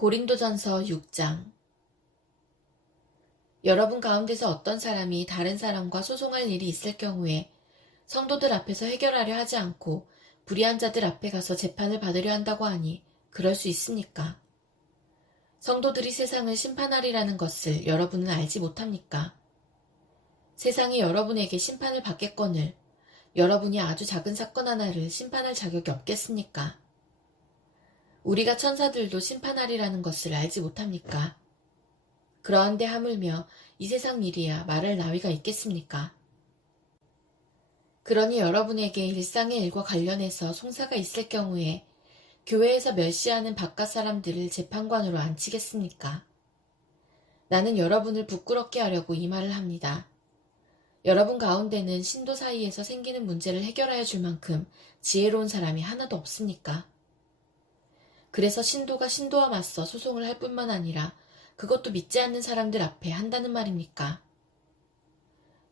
고린도전서 6장. 여러분 가운데서 어떤 사람이 다른 사람과 소송할 일이 있을 경우에 성도들 앞에서 해결하려 하지 않고 불의한 자들 앞에 가서 재판을 받으려 한다고 하니 그럴 수 있습니까? 성도들이 세상을 심판하리라는 것을 여러분은 알지 못합니까? 세상이 여러분에게 심판을 받겠거늘 여러분이 아주 작은 사건 하나를 심판할 자격이 없겠습니까? 우리가 천사들도 심판하리라는 것을 알지 못합니까? 그러한데 하물며 이 세상 일이야 말할 나위가 있겠습니까? 그러니 여러분에게 일상의 일과 관련해서 송사가 있을 경우에 교회에서 멸시하는 바깥 사람들을 재판관으로 앉히겠습니까? 나는 여러분을 부끄럽게 하려고 이 말을 합니다. 여러분 가운데는 신도 사이에서 생기는 문제를 해결하여 줄 만큼 지혜로운 사람이 하나도 없습니까? 그래서 신도가 신도와 맞서 소송을 할 뿐만 아니라 그것도 믿지 않는 사람들 앞에 한다는 말입니까?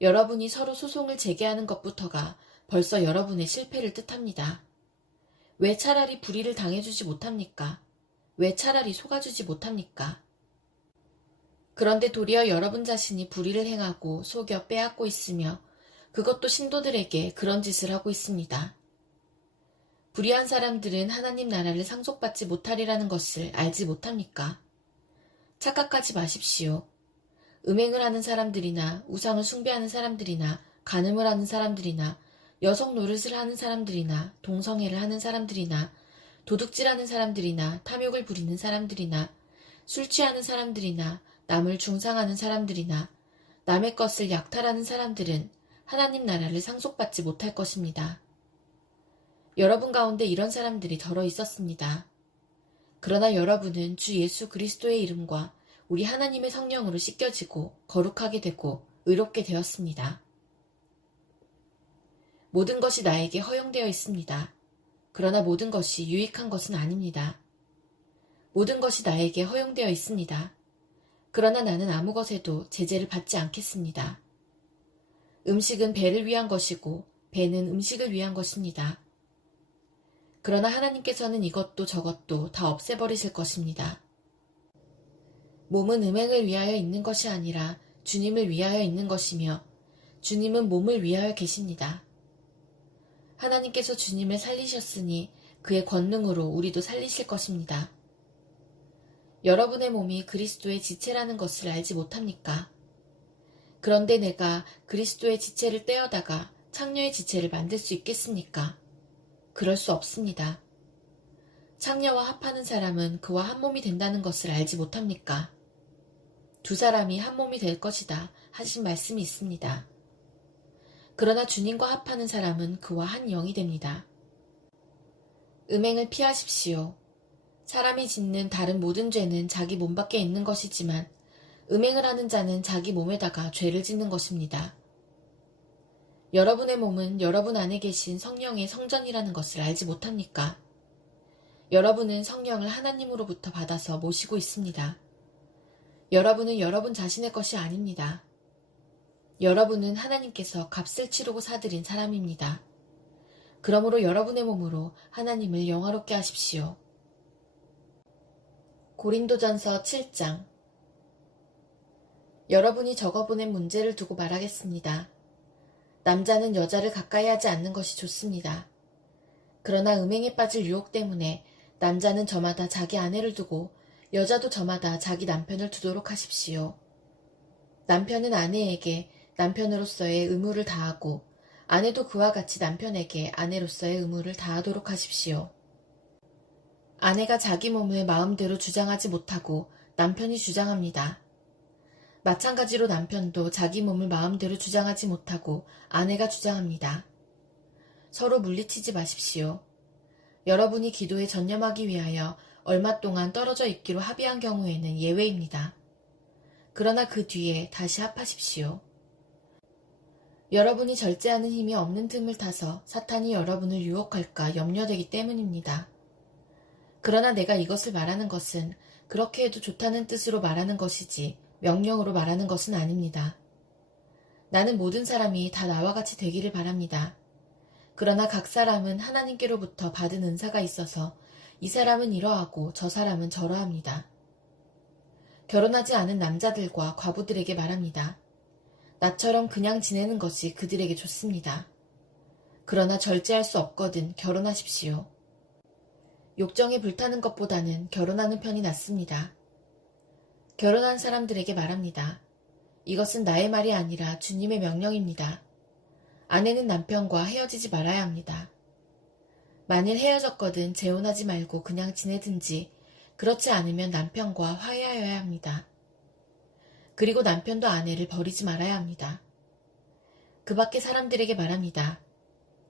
여러분이 서로 소송을 제기하는 것부터가 벌써 여러분의 실패를 뜻합니다. 왜 차라리 불의를 당해주지 못합니까? 왜 차라리 속아주지 못합니까? 그런데 도리어 여러분 자신이 불의를 행하고 속여 빼앗고 있으며 그것도 신도들에게 그런 짓을 하고 있습니다. 불의한 사람들은 하나님 나라를 상속받지 못하리라는 것을 알지 못합니까? 착각하지 마십시오. 음행을 하는 사람들이나 우상을 숭배하는 사람들이나 간음을 하는 사람들이나 여성 노릇을 하는 사람들이나 동성애를 하는 사람들이나 도둑질하는 사람들이나 탐욕을 부리는 사람들이나 술 취하는 사람들이나 남을 중상하는 사람들이나 남의 것을 약탈하는 사람들은 하나님 나라를 상속받지 못할 것입니다. 여러분 가운데 이런 사람들이 덜어 있었습니다. 그러나 여러분은 주 예수 그리스도의 이름과 우리 하나님의 성령으로 씻겨지고 거룩하게 되고 의롭게 되었습니다. 모든 것이 나에게 허용되어 있습니다. 그러나 모든 것이 유익한 것은 아닙니다. 모든 것이 나에게 허용되어 있습니다. 그러나 나는 아무 것에도 제재를 받지 않겠습니다. 음식은 배를 위한 것이고 배는 음식을 위한 것입니다. 그러나 하나님께서는 이것도 저것도 다 없애버리실 것입니다. 몸은 음행을 위하여 있는 것이 아니라 주님을 위하여 있는 것이며 주님은 몸을 위하여 계십니다. 하나님께서 주님을 살리셨으니 그의 권능으로 우리도 살리실 것입니다. 여러분의 몸이 그리스도의 지체라는 것을 알지 못합니까? 그런데 내가 그리스도의 지체를 떼어다가 창녀의 지체를 만들 수 있겠습니까? 그럴 수 없습니다. 창녀와 합하는 사람은 그와 한 몸이 된다는 것을 알지 못합니까? 두 사람이 한 몸이 될 것이다 하신 말씀이 있습니다. 그러나 주님과 합하는 사람은 그와 한 영이 됩니다. 음행을 피하십시오. 사람이 짓는 다른 모든 죄는 자기 몸 밖에 있는 것이지만 음행을 하는 자는 자기 몸에다가 죄를 짓는 것입니다. 여러분의 몸은 여러분 안에 계신 성령의 성전이라는 것을 알지 못합니까? 여러분은 성령을 하나님으로부터 받아서 모시고 있습니다. 여러분은 여러분 자신의 것이 아닙니다. 여러분은 하나님께서 값을 치르고 사들인 사람입니다. 그러므로 여러분의 몸으로 하나님을 영화롭게 하십시오. 고린도전서 7장. 여러분이 적어보낸 문제를 두고 말하겠습니다. 남자는 여자를 가까이 하지 않는 것이 좋습니다. 그러나 음행에 빠질 유혹 때문에 남자는 저마다 자기 아내를 두고 여자도 저마다 자기 남편을 두도록 하십시오. 남편은 아내에게 남편으로서의 의무를 다하고 아내도 그와 같이 남편에게 아내로서의 의무를 다하도록 하십시오. 아내가 자기 몸을 마음대로 주장하지 못하고 남편이 주장합니다. 마찬가지로 남편도 자기 몸을 마음대로 주장하지 못하고 아내가 주장합니다. 서로 물리치지 마십시오. 여러분이 기도에 전념하기 위하여 얼마 동안 떨어져 있기로 합의한 경우에는 예외입니다. 그러나 그 뒤에 다시 합하십시오. 여러분이 절제하는 힘이 없는 틈을 타서 사탄이 여러분을 유혹할까 염려되기 때문입니다. 그러나 내가 이것을 말하는 것은 그렇게 해도 좋다는 뜻으로 말하는 것이지 명령으로 말하는 것은 아닙니다. 나는 모든 사람이 다 나와 같이 되기를 바랍니다. 그러나 각 사람은 하나님께로부터 받은 은사가 있어서 이 사람은 이러하고 저 사람은 저러합니다. 결혼하지 않은 남자들과 과부들에게 말합니다. 나처럼 그냥 지내는 것이 그들에게 좋습니다. 그러나 절제할 수 없거든 결혼하십시오. 욕정에 불타는 것보다는 결혼하는 편이 낫습니다. 결혼한 사람들에게 말합니다. 이것은 나의 말이 아니라 주님의 명령입니다. 아내는 남편과 헤어지지 말아야 합니다. 만일 헤어졌거든 재혼하지 말고 그냥 지내든지 그렇지 않으면 남편과 화해하여야 합니다. 그리고 남편도 아내를 버리지 말아야 합니다. 그 밖의 사람들에게 말합니다.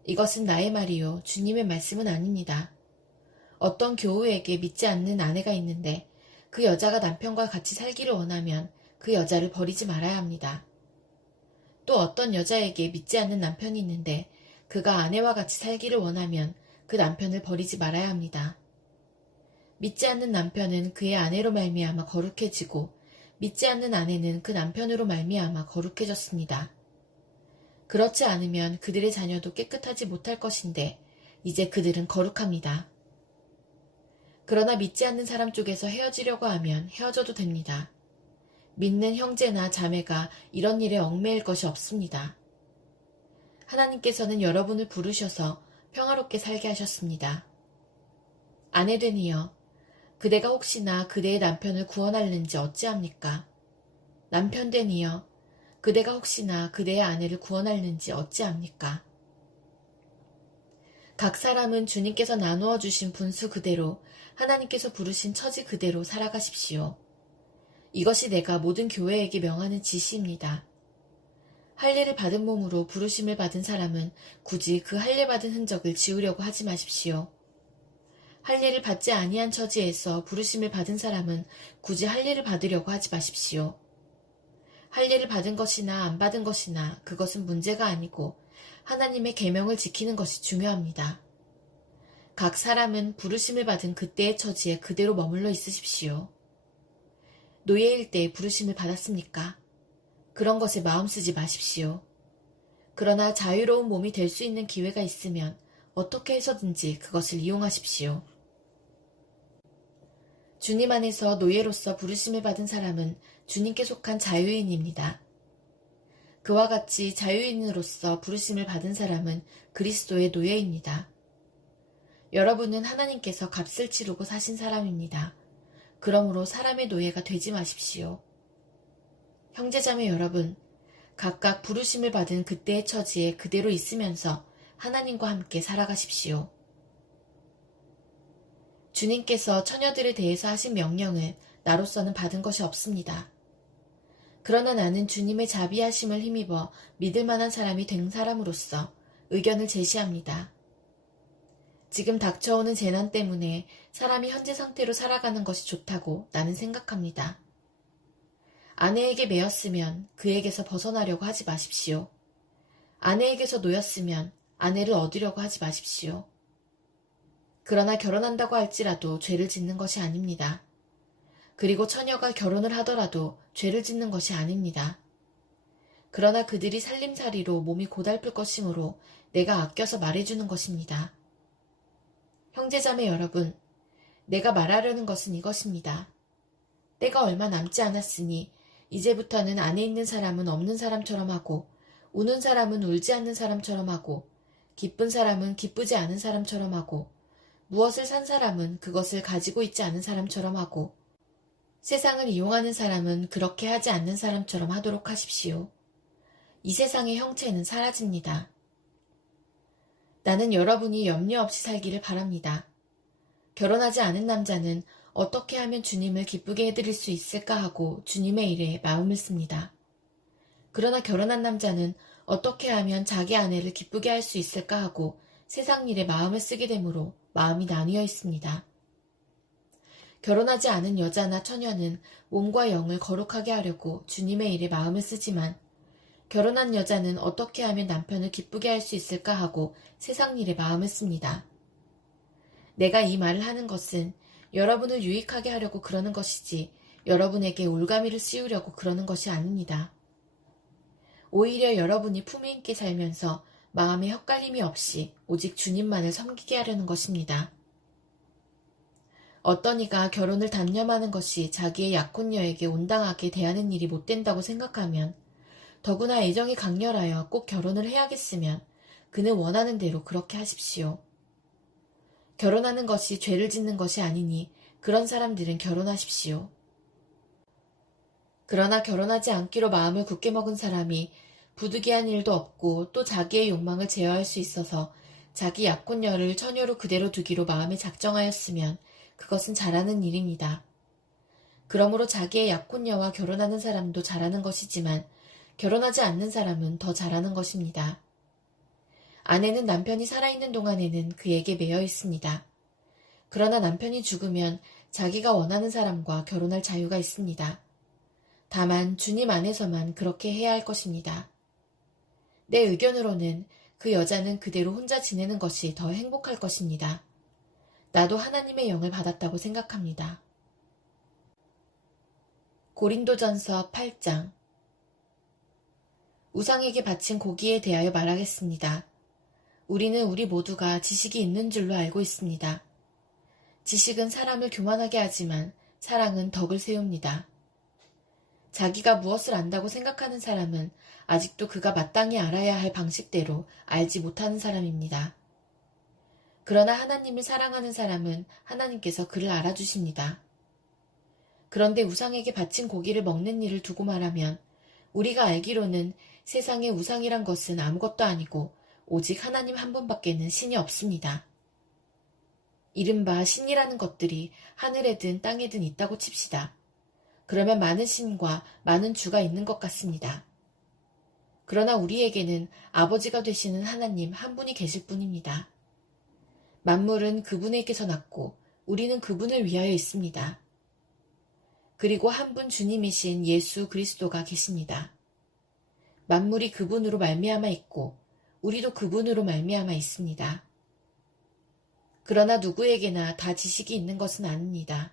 이것은 나의 말이요 주님의 말씀은 아닙니다. 어떤 교우에게 믿지 않는 아내가 있는데 그 여자가 남편과 같이 살기를 원하면 그 여자를 버리지 말아야 합니다. 또 어떤 여자에게 믿지 않는 남편이 있는데 그가 아내와 같이 살기를 원하면 그 남편을 버리지 말아야 합니다. 믿지 않는 남편은 그의 아내로 말미암아 거룩해지고 믿지 않는 아내는 그 남편으로 말미암아 거룩해졌습니다. 그렇지 않으면 그들의 자녀도 깨끗하지 못할 것인데 이제 그들은 거룩합니다. 그러나 믿지 않는 사람 쪽에서 헤어지려고 하면 헤어져도 됩니다. 믿는 형제나 자매가 이런 일에 얽매일 것이 없습니다. 하나님께서는 여러분을 부르셔서 평화롭게 살게 하셨습니다. 아내되니여 그대가 혹시나 그대의 남편을 구원하는지 어찌합니까? 남편되니여 그대가 혹시나 그대의 아내를 구원하는지 어찌합니까? 각 사람은 주님께서 나누어 주신 분수 그대로 하나님께서 부르신 처지 그대로 살아가십시오. 이것이 내가 모든 교회에게 명하는 지시입니다. 할례를 받은 몸으로 부르심을 받은 사람은 굳이 그 할례 받은 흔적을 지우려고 하지 마십시오. 할례를 받지 아니한 처지에서 부르심을 받은 사람은 굳이 할례를 받으려고 하지 마십시오. 할례를 받은 것이나 안 받은 것이나 그것은 문제가 아니고 하나님의 계명을 지키는 것이 중요합니다. 각 사람은 부르심을 받은 그때의 처지에 그대로 머물러 있으십시오. 노예일 때 부르심을 받았습니까? 그런 것에 마음 쓰지 마십시오. 그러나 자유로운 몸이 될 수 있는 기회가 있으면 어떻게 해서든지 그것을 이용하십시오. 주님 안에서 노예로서 부르심을 받은 사람은 주님께 속한 자유인입니다. 그와 같이 자유인으로서 부르심을 받은 사람은 그리스도의 노예입니다. 여러분은 하나님께서 값을 치르고 사신 사람입니다. 그러므로 사람의 노예가 되지 마십시오. 형제자매 여러분, 각각 부르심을 받은 그때의 처지에 그대로 있으면서 하나님과 함께 살아가십시오. 주님께서 처녀들에 대해서 하신 명령을 나로서는 받은 것이 없습니다. 그러나 나는 주님의 자비하심을 힘입어 믿을 만한 사람이 된 사람으로서 의견을 제시합니다. 지금 닥쳐오는 재난 때문에 사람이 현재 상태로 살아가는 것이 좋다고 나는 생각합니다. 아내에게 매였으면 그에게서 벗어나려고 하지 마십시오. 아내에게서 놓였으면 아내를 얻으려고 하지 마십시오. 그러나 결혼한다고 할지라도 죄를 짓는 것이 아닙니다. 그리고 처녀가 결혼을 하더라도 죄를 짓는 것이 아닙니다. 그러나 그들이 살림살이로 몸이 고달플 것이므로 내가 아껴서 말해주는 것입니다. 형제자매 여러분, 내가 말하려는 것은 이것입니다. 때가 얼마 남지 않았으니 이제부터는 안에 있는 사람은 없는 사람처럼 하고 우는 사람은 울지 않는 사람처럼 하고 기쁜 사람은 기쁘지 않은 사람처럼 하고 무엇을 산 사람은 그것을 가지고 있지 않은 사람처럼 하고 세상을 이용하는 사람은 그렇게 하지 않는 사람처럼 하도록 하십시오. 이 세상의 형체는 사라집니다. 나는 여러분이 염려 없이 살기를 바랍니다. 결혼하지 않은 남자는 어떻게 하면 주님을 기쁘게 해드릴 수 있을까 하고 주님의 일에 마음을 씁니다. 그러나 결혼한 남자는 어떻게 하면 자기 아내를 기쁘게 할 수 있을까 하고 세상 일에 마음을 쓰게 되므로 마음이 나뉘어 있습니다. 결혼하지 않은 여자나 처녀는 몸과 영을 거룩하게 하려고 주님의 일에 마음을 쓰지만 결혼한 여자는 어떻게 하면 남편을 기쁘게 할 수 있을까 하고 세상 일에 마음을 씁니다. 내가 이 말을 하는 것은 여러분을 유익하게 하려고 그러는 것이지 여러분에게 올가미를 씌우려고 그러는 것이 아닙니다. 오히려 여러분이 품위 있게 살면서 마음에 헛갈림이 없이 오직 주님만을 섬기게 하려는 것입니다. 어떤 이가 결혼을 단념하는 것이 자기의 약혼녀에게 온당하게 대하는 일이 못 된다고 생각하면, 더구나 애정이 강렬하여 꼭 결혼을 해야겠으면 그는 원하는 대로 그렇게 하십시오. 결혼하는 것이 죄를 짓는 것이 아니니 그런 사람들은 결혼하십시오. 그러나 결혼하지 않기로 마음을 굳게 먹은 사람이 부득이한 일도 없고 또 자기의 욕망을 제어할 수 있어서 자기 약혼녀를 처녀로 그대로 두기로 마음에 작정하였으면 그것은 잘하는 일입니다. 그러므로 자기의 약혼녀와 결혼하는 사람도 잘하는 것이지만 결혼하지 않는 사람은 더 잘하는 것입니다. 아내는 남편이 살아있는 동안에는 그에게 매여 있습니다. 그러나 남편이 죽으면 자기가 원하는 사람과 결혼할 자유가 있습니다. 다만 주님 안에서만 그렇게 해야 할 것입니다. 내 의견으로는 그 여자는 그대로 혼자 지내는 것이 더 행복할 것입니다. 나도 하나님의 영을 받았다고 생각합니다. 고린도전서 8장. 우상에게 바친 고기에 대하여 말하겠습니다. 우리는 우리 모두가 지식이 있는 줄로 알고 있습니다. 지식은 사람을 교만하게 하지만 사랑은 덕을 세웁니다. 자기가 무엇을 안다고 생각하는 사람은 아직도 그가 마땅히 알아야 할 방식대로 알지 못하는 사람입니다. 그러나 하나님을 사랑하는 사람은 하나님께서 그를 알아주십니다. 그런데 우상에게 바친 고기를 먹는 일을 두고 말하면 우리가 알기로는 세상에 우상이란 것은 아무것도 아니고 오직 하나님 한 분밖에는 신이 없습니다. 이른바 신이라는 것들이 하늘에든 땅에든 있다고 칩시다. 그러면 많은 신과 많은 주가 있는 것 같습니다. 그러나 우리에게는 아버지가 되시는 하나님 한 분이 계실 뿐입니다. 만물은 그분에게서 났고 우리는 그분을 위하여 있습니다. 그리고 한 분 주님이신 예수 그리스도가 계십니다. 만물이 그분으로 말미암아 있고 우리도 그분으로 말미암아 있습니다. 그러나 누구에게나 다 지식이 있는 것은 아닙니다.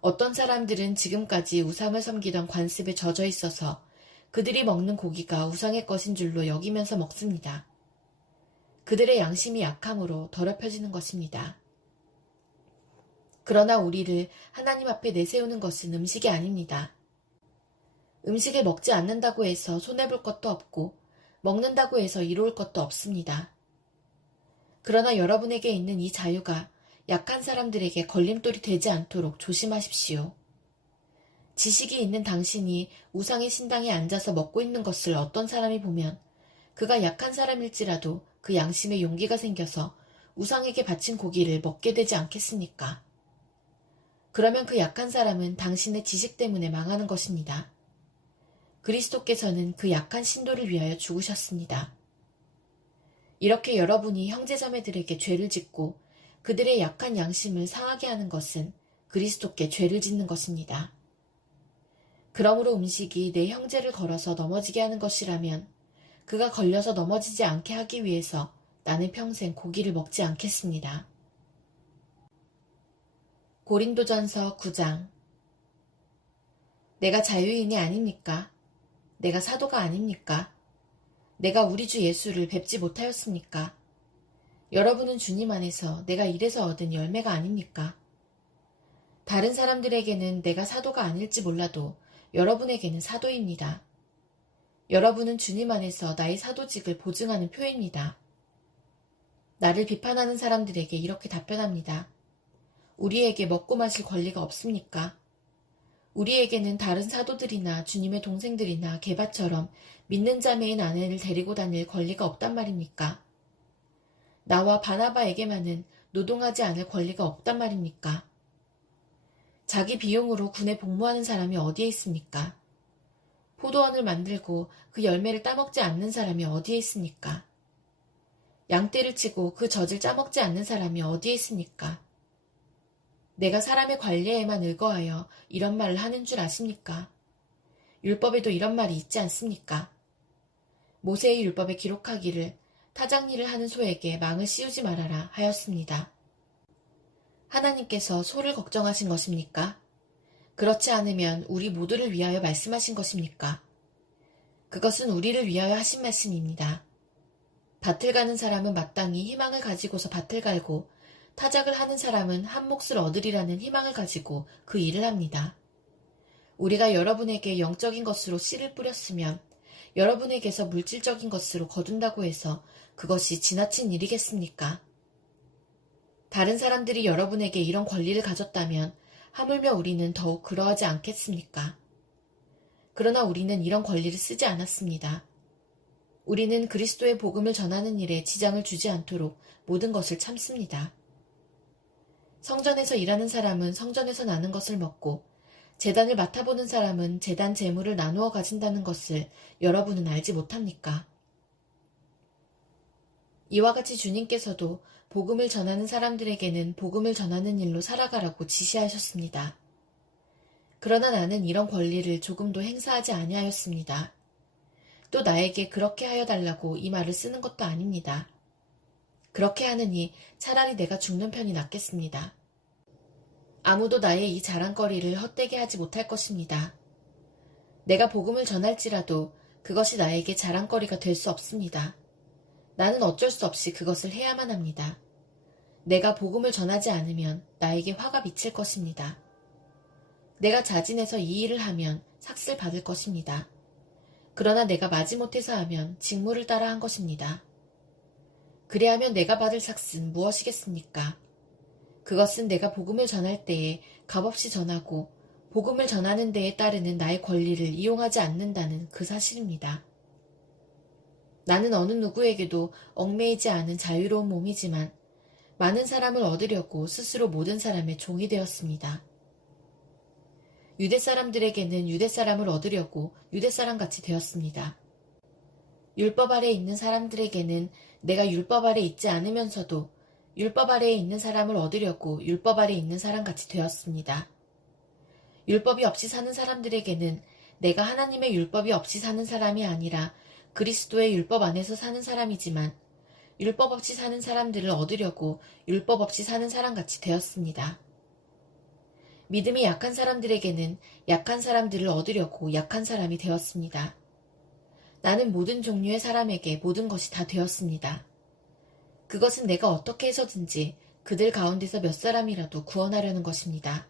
어떤 사람들은 지금까지 우상을 섬기던 관습에 젖어 있어서 그들이 먹는 고기가 우상의 것인 줄로 여기면서 먹습니다. 그들의 양심이 약함으로 더럽혀지는 것입니다. 그러나 우리를 하나님 앞에 내세우는 것은 음식이 아닙니다. 음식을 먹지 않는다고 해서 손해볼 것도 없고 먹는다고 해서 이로울 것도 없습니다. 그러나 여러분에게 있는 이 자유가 약한 사람들에게 걸림돌이 되지 않도록 조심하십시오. 지식이 있는 당신이 우상의 신당에 앉아서 먹고 있는 것을 어떤 사람이 보면 그가 약한 사람일지라도 그 양심에 용기가 생겨서 우상에게 바친 고기를 먹게 되지 않겠습니까? 그러면 그 약한 사람은 당신의 지식 때문에 망하는 것입니다. 그리스도께서는 그 약한 신도를 위하여 죽으셨습니다. 이렇게 여러분이 형제자매들에게 죄를 짓고 그들의 약한 양심을 상하게 하는 것은 그리스도께 죄를 짓는 것입니다. 그러므로 음식이 내 형제를 걸어서 넘어지게 하는 것이라면 그가 걸려서 넘어지지 않게 하기 위해서 나는 평생 고기를 먹지 않겠습니다. 고린도전서 9장. 내가 자유인이 아닙니까? 내가 사도가 아닙니까? 내가 우리 주 예수를 뵙지 못하였습니까? 여러분은 주님 안에서 내가 이래서 얻은 열매가 아닙니까? 다른 사람들에게는 내가 사도가 아닐지 몰라도 여러분에게는 사도입니다. 여러분은 주님 안에서 나의 사도직을 보증하는 표입니다. 나를 비판하는 사람들에게 이렇게 답변합니다. 우리에게 먹고 마실 권리가 없습니까? 우리에게는 다른 사도들이나 주님의 동생들이나 게바처럼 믿는 자매인 아내를 데리고 다닐 권리가 없단 말입니까? 나와 바나바에게만은 노동하지 않을 권리가 없단 말입니까? 자기 비용으로 군에 복무하는 사람이 어디에 있습니까? 포도원을 만들고 그 열매를 따먹지 않는 사람이 어디에 있습니까? 양떼를 치고 그 젖을 짜먹지 않는 사람이 어디에 있습니까? 내가 사람의 관례에만 의거하여 이런 말을 하는 줄 아십니까? 율법에도 이런 말이 있지 않습니까? 모세의 율법에 기록하기를 타작일을 하는 소에게 망을 씌우지 말아라 하였습니다. 하나님께서 소를 걱정하신 것입니까? 그렇지 않으면 우리 모두를 위하여 말씀하신 것입니까? 그것은 우리를 위하여 하신 말씀입니다. 밭을 가는 사람은 마땅히 희망을 가지고서 밭을 갈고 타작을 하는 사람은 한 몫을 얻으리라는 희망을 가지고 그 일을 합니다. 우리가 여러분에게 영적인 것으로 씨를 뿌렸으면 여러분에게서 물질적인 것으로 거둔다고 해서 그것이 지나친 일이겠습니까? 다른 사람들이 여러분에게 이런 권리를 가졌다면 하물며 우리는 더욱 그러하지 않겠습니까? 그러나 우리는 이런 권리를 쓰지 않았습니다. 우리는 그리스도의 복음을 전하는 일에 지장을 주지 않도록 모든 것을 참습니다. 성전에서 일하는 사람은 성전에서 나는 것을 먹고 제단을 맡아보는 사람은 제단 재물을 나누어 가진다는 것을 여러분은 알지 못합니까? 이와 같이 주님께서도 복음을 전하는 사람들에게는 복음을 전하는 일로 살아가라고 지시하셨습니다. 그러나 나는 이런 권리를 조금도 행사하지 아니하였습니다. 또 나에게 그렇게 하여 달라고 이 말을 쓰는 것도 아닙니다. 그렇게 하느니 차라리 내가 죽는 편이 낫겠습니다. 아무도 나의 이 자랑거리를 헛되게 하지 못할 것입니다. 내가 복음을 전할지라도 그것이 나에게 자랑거리가 될 수 없습니다. 나는 어쩔 수 없이 그것을 해야만 합니다. 내가 복음을 전하지 않으면 나에게 화가 미칠 것입니다. 내가 자진해서 이 일을 하면 삭슬 받을 것입니다. 그러나 내가 마지못해서 하면 직무를 따라 한 것입니다. 그리하면 내가 받을 삭슬은 무엇이겠습니까? 그것은 내가 복음을 전할 때에 값없이 전하고 복음을 전하는 데에 따르는 나의 권리를 이용하지 않는다는 그 사실입니다. 나는 어느 누구에게도 얽매이지 않은 자유로운 몸이지만 많은 사람을 얻으려고 스스로 모든 사람의 종이 되었습니다. 유대 사람들에게는 유대 사람을 얻으려고 유대 사람같이 되었습니다. 율법 아래에 있는 사람들에게는 내가 율법 아래에 있지 않으면서도 율법 아래에 있는 사람을 얻으려고 율법 아래에 있는 사람같이 되었습니다. 율법이 없이 사는 사람들에게는 내가 하나님의 율법이 없이 사는 사람이 아니라 그리스도의 율법 안에서 사는 사람이지만 율법 없이 사는 사람들을 얻으려고 율법 없이 사는 사람같이 되었습니다. 믿음이 약한 사람들에게는 약한 사람들을 얻으려고 약한 사람이 되었습니다. 나는 모든 종류의 사람에게 모든 것이 다 되었습니다. 그것은 내가 어떻게 해서든지 그들 가운데서 몇 사람이라도 구원하려는 것입니다.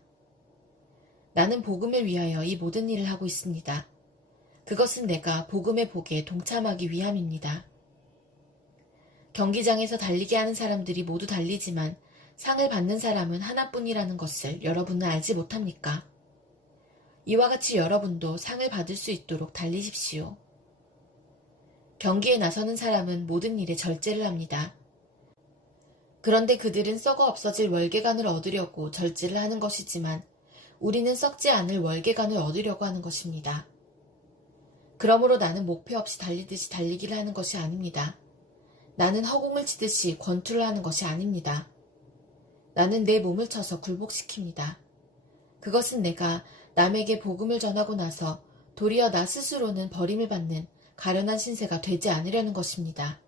나는 복음을 위하여 이 모든 일을 하고 있습니다. 그것은 내가 복음의 복에 동참하기 위함입니다. 경기장에서 달리기 하는 사람들이 모두 달리지만 상을 받는 사람은 하나뿐이라는 것을 여러분은 알지 못합니까? 이와 같이 여러분도 상을 받을 수 있도록 달리십시오. 경기에 나서는 사람은 모든 일에 절제를 합니다. 그런데 그들은 썩어 없어질 월계관을 얻으려고 절제를 하는 것이지만 우리는 썩지 않을 월계관을 얻으려고 하는 것입니다. 그러므로 나는 목표 없이 달리듯이 달리기를 하는 것이 아닙니다. 나는 허공을 치듯이 권투를 하는 것이 아닙니다. 나는 내 몸을 쳐서 굴복시킵니다. 그것은 내가 남에게 복음을 전하고 나서 도리어 나 스스로는 버림을 받는 가련한 신세가 되지 않으려는 것입니다.